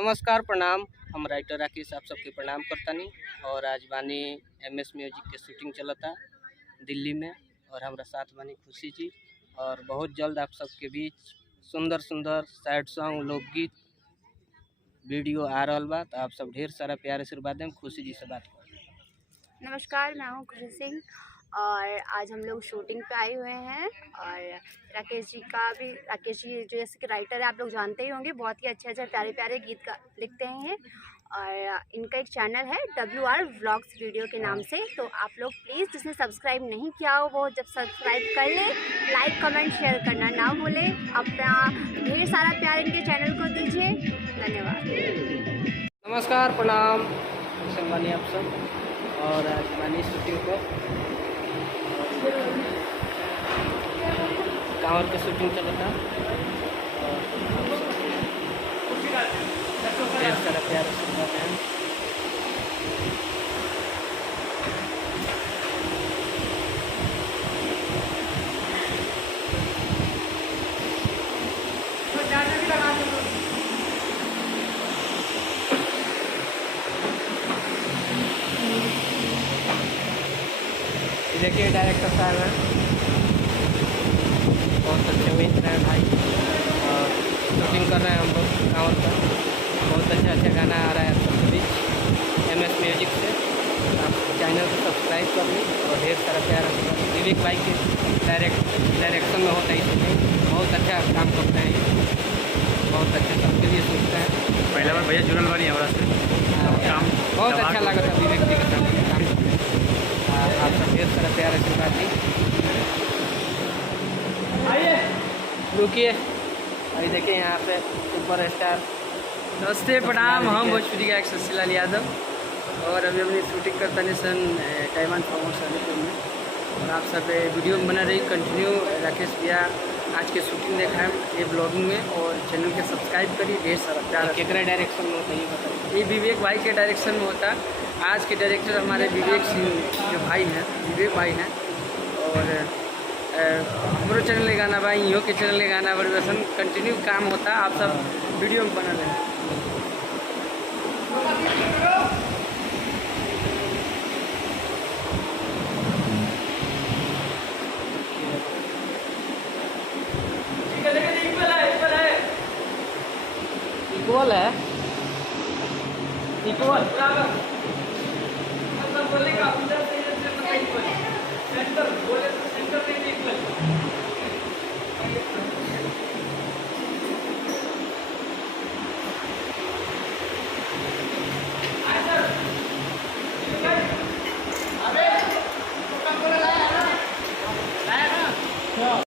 नमस्कार प्रणाम। हम राइटर राकेश आप सबके प्रणाम करतानी। और आज बानी MS म्यूजिक के शूटिंग चलता दिल्ली में और हमारा साथ बानी खुशी जी। और बहुत जल्द आप सबके बीच सुंदर सुंदर सैड सॉन्ग लोकगीत वीडियो आ रहा बा। तो आप सब ढेर सारा प्यार आशीर्वाद दें। खुशी जी से बात करें। नमस्कार, मैं हूँ खुशी सिंह और आज हम लोग शूटिंग पे आए हुए हैं। और राकेश जी जो जैसे कि राइटर है, आप लोग जानते ही होंगे, बहुत ही अच्छे प्यारे प्यारे गीत लिखते हैं। और इनका एक चैनल है WR व्लॉग्स वीडियो के नाम से। तो आप लोग प्लीज़ जिसने सब्सक्राइब नहीं किया हो वो जब सब्सक्राइब कर ले, लाइक कमेंट शेयर करना ना भूले। अपना ढेर सारा प्यार इनके चैनल को दीजिए। धन्यवाद। नमस्कार प्रणाम, बानी आप सब। और आज बानी शूटिंग पर कांवर के शूटिंग चलता और ढेर सारा प्यार आशीर्वाद है। देखिए डायरेक्टर साहब हैं, बहुत अच्छे मित्र हैं भाई। और शूटिंग कर रहे हैं हम लोग कांवर का। बहुत अच्छा गाना आ रहा है आप सबके बीच MS म्यूजिक से। आप चैनल को सब्सक्राइब कर लें और ढेर सारा प्यार विवेक भाई के डायरेक्शन में होता है। इसलिए बहुत अच्छा काम करते हैं, बहुत अच्छे सबके लिए सोचते हैं। पहले बार भैया जुड़ल बानी हमारा से काम बहुत अच्छा लगा था विवेक जी के साथ काम करके। आप सब ढेर सारा प्यार आशीर्वाद दी। रुकिए, अभी देखिए यहाँ पे सुपर स्टार। नमस्ते प्रणाम, हम भोजपुरी का शशि लाल यादव और अभी हमने शूटिंग करता नहीं सन डायमंड फार्मर्स अलीपुर में। और आप सब वीडियो में बना रही कंटिन्यू। राकेश भैया आज के शूटिंग देखा है ये ब्लॉगिंग में और चैनल के सब्सक्राइब करिए। ढेर सारा प्यार। कितना डायरेक्शन में होता है ये बताइए। ये विवेक भाई के डायरेक्शन में होता है। आज के डायरेक्टर हमारे विवेक सिंह जो भाई हैं, विवेक भाई हैं। और हमारे चैनल ले गाना भाई, इहो के चैनल ले गाना परिवेशन कंटिन्यू काम होता है। आप सब वीडियो में बना रहे। इक्वल है, इक्वल बोले का सेंटर बोले तो सेंटर नहीं इक्वल।